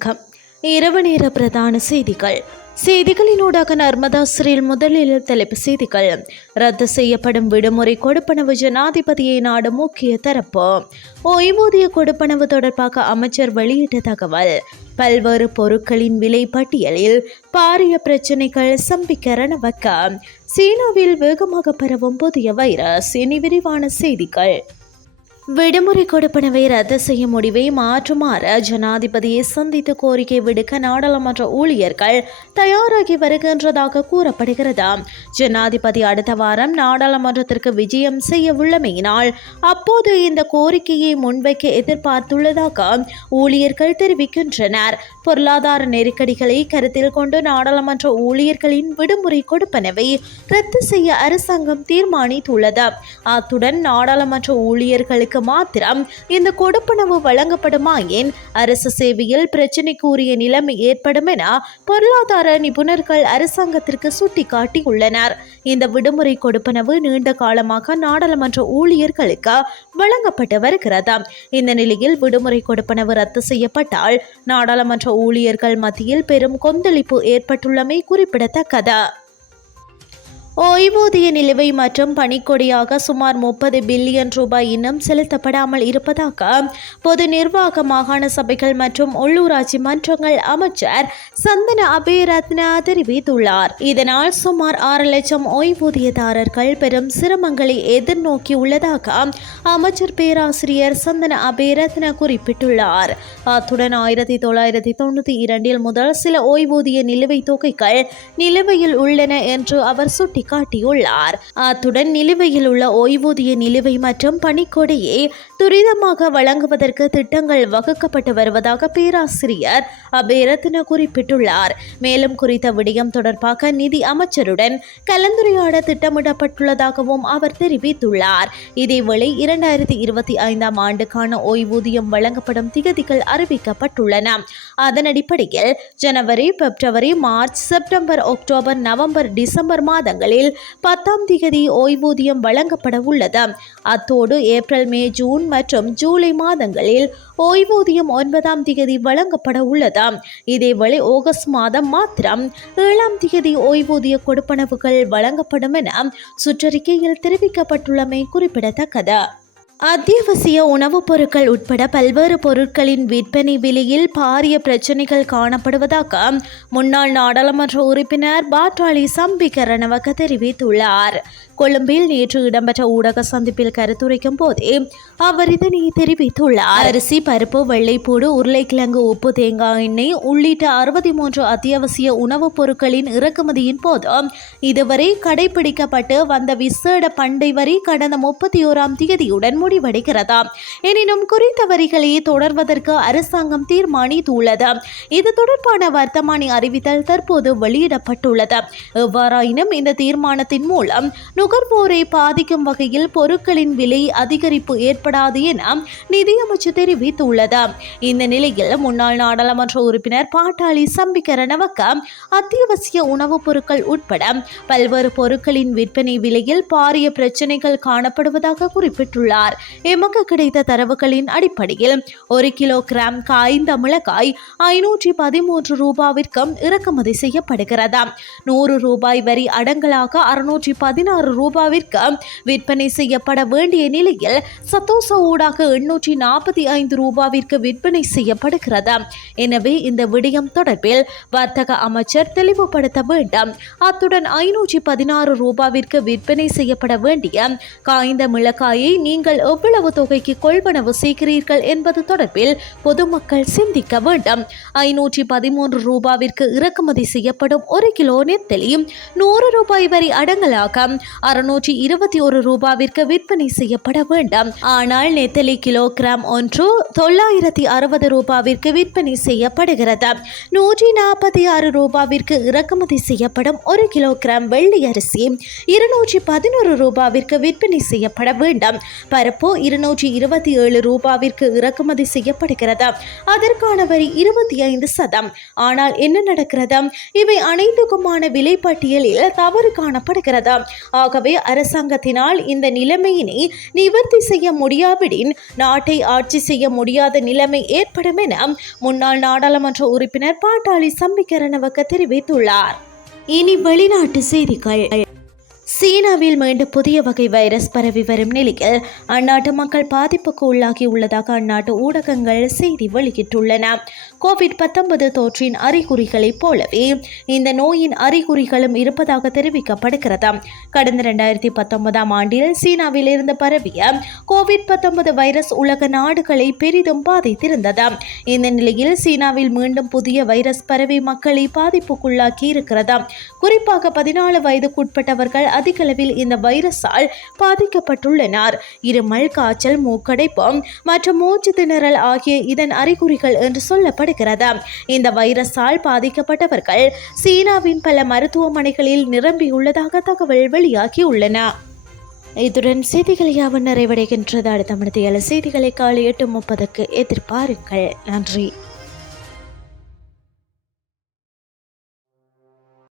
வணக்கம் இரவு நேர பிரதான செய்திகள். செய்திகளினூடாக நர்மதா சிறையில் முதலில் தலைப்பு செய்திகள். ரத்து செய்யப்படும் விடுமுறை கொடுப்பனவு ஜனாதிபதியை நாடு முக்கிய தரப்பு. ஓய்வூதிய கொடுப்பனவு தொடர்பாக அமைச்சர் வெளியிட்ட தகவல் பல்வேறு பொருட்களின் விலை பட்டியலில் பாரிய பிரச்சினைகள் சம்பிக்க ரணவக்க சீனாவில் வேகமாக பரவும் புதிய வைரஸ். இனி விரிவான செய்திகள். விடுமுறை கொடுப்பனவை ரத்து செய்யும் முடிவை மாற்றுமாறு ஜனாதிபதியை சந்தித்து கோரிக்கை விடுக்க நாடாளுமன்ற ஊழியர்கள் தயாராகி வருகின்றதாக கூறப்படுகிறது. ஜனாதிபதி அடுத்த வாரம் நாடாளுமன்றத்திற்கு விஜயம் செய்ய உள்ளமையினால் அப்போது இந்த கோரிக்கையை முன்வைக்க எதிர்பார்த்துள்ளதாக ஊழியர்கள் தெரிவிக்கின்றனர். பொருளாதார நெருக்கடிகளை கருத்தில் கொண்டு நாடாளுமன்ற ஊழியர்களின் விடுமுறை கொடுப்பனவை ரத்து செய்ய அரசாங்கம் தீர்மானித்துள்ளது. அத்துடன் நாடாளுமன்ற ஊழியர்களுக்கு மாத்திரம். இந்த கொடுப்பனவு வழங்கப்படுமாயின் அரசு சேவையில் பிரச்சினைக்குரிய நிலைமை ஏற்படும் என பொருளாதார நிபுணர்கள் அரசாங்கத்திற்கு சுட்டிக்காட்டியுள்ளனர். இந்த விடுமுறை கொடுப்பனவு நீண்ட காலமாக நாடாளுமன்ற ஊழியர்களுக்கு வழங்கப்பட்டு வருகிறது. இந்த நிலையில் விடுமுறை கொடுப்பனவு ரத்து செய்யப்பட்டால் நாடாளுமன்ற ஊழியர்கள் மத்தியில் பெரும் கொந்தளிப்பு ஏற்பட்டுள்ளமை குறிப்பிடத்தக்கது. ஓய்வூதிய நிலுவை மற்றும் பணிக்கொடியாக சுமார் முப்பது பில்லியன் ரூபாய் இன்னும் செலுத்தப்படாமல் இருப்பதாக பொது நிர்வாக மாகாண சபைகள் மற்றும் உள்ளூராட்சி மன்றங்கள் அமைச்சர் சந்தன அபேரத்னா தெரிவித்துள்ளார். இதனால் சுமார் ஆறு லட்சம் ஓய்வூதியதாரர்கள் பெரும் சிரமங்களை எதிர்நோக்கி உள்ளதாக அமைச்சர் பேராசிரியர் சந்தன அபேரத்னா குறிப்பிட்டுள்ளார். அத்துடன் ஆயிரத்தி தொள்ளாயிரத்தி தொண்ணூற்றி இரண்டில் முதல் சில ஓய்வூதிய நிலுவைத் தொகைகள் நிலுவையில் உள்ளன என்று அவர் சுட்டி காட்டியுள்ளார். அத்துடன் நிலுவையில் உள்ள ஓய்வூதிய நிலுவை மற்றும் பணிக்கொடையை துரிதமாக வழங்குவதற்கு திட்டங்கள் வகுக்கப்பட்டு வருவதாக பேராசிரியர் அபேரத்ன குறிப்பிட்டுள்ளார். மேலும் குறித்த விடயம் தொடர்பாக நிதி அமைச்சருடன் கலந்துரையாட திட்டமிடப்பட்டுள்ளதாகவும் அவர் தெரிவித்துள்ளார். இதேவேளை இரண்டாயிரத்தி இருபத்தி ஐந்தாம் ஆண்டுக்கான ஓய்வூதியம் வழங்கப்படும் திகதிகள் அறிவிக்கப்பட்டுள்ளன. அதன் அடிப்படையில் ஜனவரி பிப்ரவரி மார்ச் செப்டம்பர் அக்டோபர் நவம்பர் டிசம்பர் மாதங்கள் மாதங்களில் பத்தாம் திகதி ஓய்வூதியம் வழங்கப்பட உள்ளது அத்தோடு ஏப்ரல் மே ஜூன் மற்றும் ஜூலை மாதங்களில் ஓய்வூதியம் ஒன்பதாம் திகதி வழங்கப்பட உள்ளது இதேவேளை ஆகஸ்ட் மாதம் மாத்திரம் ஏழாம் திகதி ஓய்வூதிய கொடுப்பனவுகள் வழங்கப்படும் என சுற்றறிக்கையில் தெரிவிக்கப்பட்டுள்ளமை குறிப்பிடத்தக்கது. அத்தியாவசிய உணவுப் பொருட்கள் உட்பட பல்வேறு பொருட்களின் விற்பனை விலையில் பாரிய பிரச்சினைகள் காணப்படுவதாக முன்னாள் நாடாளுமன்ற உறுப்பினர் பாட்டாளி சம்பிக்க ரணவக்க தெரிவித்துள்ளார். கொழும்பில் நேற்று இடம்பெற்ற ஊடக சந்திப்பில் கருத்துரைக்கும் போதே அவர் இதனை தெரிவித்துள்ளார். அரிசி பருப்பு வெள்ளைப்பூடு உருளைக்கிழங்கு உப்பு தேங்காய் எண்ணெய் உள்ளிட்ட அறுபத்தி மூன்று அத்தியாவசிய உணவுப் பொருட்களின் இறக்குமதியின் போது இதுவரை கடைபிடிக்கப்பட்டு வந்த விசேட பண்டை வரி கடந்த முப்பத்தி ஓராம் தேதியுடன் முடிவடைகிறது? எனினும் குறித்த வரிகளை தொடர்வதற்கு அரசாங்கம் தீர்மானித்துள்ளது. இது தொடர்பான வர்த்தமானி அறிவித்தல் தற்போது வெளியிடப்பட்டுள்ளது. எவ்வாறாயினும் இந்த தீர்மானத்தின் மூலம் நுகர்வோரை பாதிக்கும் வகையில் பொருட்களின் விலை அதிகரிப்பு ஏற்படாது என நிதியமைச்சு தெரிவித்துள்ளது. இந்த நிலையில் முன்னாள் நாடாளுமன்ற உறுப்பினர் பாட்டாளி சம்பிக்கரணவக்க அத்தியாவசிய உணவுப் பொருட்கள் உட்பட பல்வேறு பொருட்களின் விற்பனை விலையில் பாரிய பிரச்சினைகள் காணப்படுவதாக குறிப்பிட்டுள்ளார். எமக்கு கிடைத்த தரவுகளின் அடிப்படையில் ஒரு கிலோ கிராம் காய்ந்த மிளகாய் ஐநூற்றி பதிமூன்று ரூபாவிற்கும் இறக்குமதி செய்யப்படுகிறது. நூறு ரூபாய் வரி அடங்கலாக அறுநூற்றி பதினாறு ரூபாவிற்கு விற்பனை செய்யப்பட வேண்டிய நிலையில் சத்தோசா ஊடாக எண்ணூற்றி நாற்பத்தி ஐந்து ரூபாவிற்கு விற்பனை செய்யப்படுகிறது. எனவே இந்த விடயம் தொடர்பில் வர்த்தக அமைச்சர் தெளிவுபடுத்த வேண்டும். அத்துடன் ஐநூற்றி பதினாறு ரூபாவிற்கு விற்பனை செய்யப்பட வேண்டிய காய்ந்த மிளகாயை நீங்கள் எவ்வளவு தொகைக்கு கொள்வனவு செய்கிறீர்கள் என்பது தொடர்பில் பொதுமக்கள் சிந்திக்க வேண்டும். ஐநூற்றி பதிமூன்று ரூபாவிற்கு இறக்குமதி செய்யப்படும் ஒரு கிலோ நெத்தலி நூறு ரூபாய் வரை அடங்கலாக அறுநூற்றி இருபத்தி ஒரு ரூபாவிற்கு விற்பனை செய்யப்பட வேண்டும். ஆனால் நெத்தலி கிலோகிராம் ஒன்று தொள்ளாயிரத்தி அறுபது ரூபாவிற்கு விற்பனை செய்யப்படுகிறது. நூற்றி நாற்பத்தி ஆறு ரூபாவிற்கு இறக்குமதி செய்யப்படும் ஒரு கிலோகிராம் வெள்ளி அரிசி இருநூற்றி பதினோரு ரூபாவிற்கு விற்பனை செய்யப்பட வேண்டும். பருப்பு இருநூற்றி இருபத்தி ஏழு ரூபாவிற்கு இறக்குமதி செய்யப்படுகிறது. அதற்கான வரி இருபத்தி ஐந்து சதம். ஆனால் என்ன நடக்கிறது? இவை அனைத்துக்குமான விலை பட்டியலில் தவறு காணப்படுகிறது. ஆக ஆகவே அரசாங்கத்தினால் இந்த நிலைமையினை நிவர்த்தி செய்ய முடியாவிடின் நாட்டை ஆட்சி செய்ய முடியாத நிலைமை ஏற்படும் என முன்னாள் நாடாளுமன்ற உறுப்பினர் பாட்டாளி சம்பிக்கரணவக்க தெரிவித்துள்ளார். இனி வெளிநாட்டு செய்திகள். சீனாவில் மீண்டும் புதிய வகை வைரஸ் பரவி வரும் நிலையில் அந்நாட்டு மக்கள் பாதிப்புக்கு உள்ளாகி உள்ளதாக அந்நாட்டு ஊடகங்கள் செய்தி வெளியிட்டுள்ளன. கோவிட் பத்தொன்பது தொற்றின் அறிகுறிகளைப் போலவே இந்த நோயின் அறிகுறிகளும் இருப்பதாக தெரிவிக்கப்படுகிறது. கடந்த இரண்டாயிரத்தி பத்தொன்பதாம் ஆண்டில் சீனாவில் இருந்து பரவிய கோவிட் பத்தொன்பது வைரஸ் உலக நாடுகளை பெரிதும் பாதித்திருந்தது. இந்த நிலையில் சீனாவில் மீண்டும் புதிய வைரஸ் பரவி மக்களை பாதிப்புக்குள்ளாக்கி இருக்கிறது குறிப்பாக பதினாலு வயதுக்குட்பட்டவர்கள் அதிகளவில் இந்த வைரஸால் பாதிக்கப்பட்டுள்ளனர். இருமல் காய்ச்சல் மூக்கடைப்பு மற்றும் மூச்சு திணறல் ஆகிய இதன் அறிகுறிகள் என்று சொல்லப்படுகிறது இந்த வைரஸால் பாதிக்கப்பட்டவர்கள் சீனாவின் பல மருத்துவமனைகளில் நிரம்பியுள்ளதாக தகவல் வெளியாகியுள்ளன. இத்துடன் செய்திகள் யாவும் நிறைவடைகின்றது. அடுத்த மணித்தியால செய்திகளை காலை எட்டு முப்பதுக்கு எதிர்பாருங்கள். நன்றி.